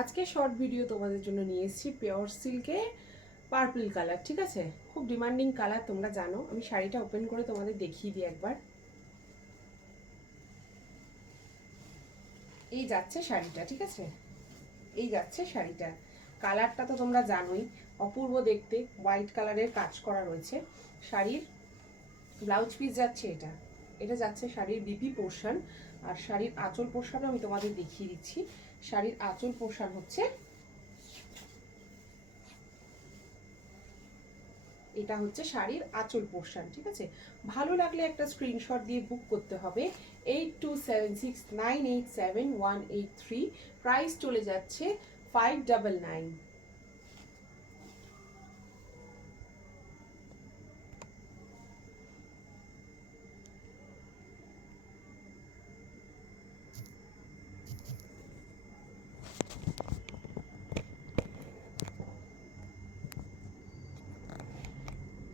আজকে short video তোমাদের জন্য নিয়ে এসেছি পিওর সিল্কে পার্পল কালার। ঠিক আছে, খুব ডিমান্ডিং কালার, তোমরা জানো। আমি শাড়িটা ওপেন করে তোমাদের দেখিয়ে দিই একবার। এই যাচ্ছে শাড়িটা, ঠিক আছে, এই যাচ্ছে শাড়িটা। কালারটা তো তোমরা জানোই, অপূর্ব দেখতে, হোয়াইট কালারের কাজ করা রয়েছে। শাড়ির ব্লাউজ পিস যাচ্ছে এটা, এটা যাচ্ছে শাড়ির বিপি পোর্শন। আর শাড়ির আঁচল পোর্শনও আমি তোমাদের দেখিয়ে দিচ্ছি। শাড়ির আঁচল পোর্শন হচ্ছে এটা, হচ্ছে শাড়ির আঁচল পোর্শন। ঠিক আছে, ভালো লাগলে একটা স্ক্রিনশট দিয়ে বুক করতে হবে। 8276987183। প্রাইস চলে যাচ্ছে 599।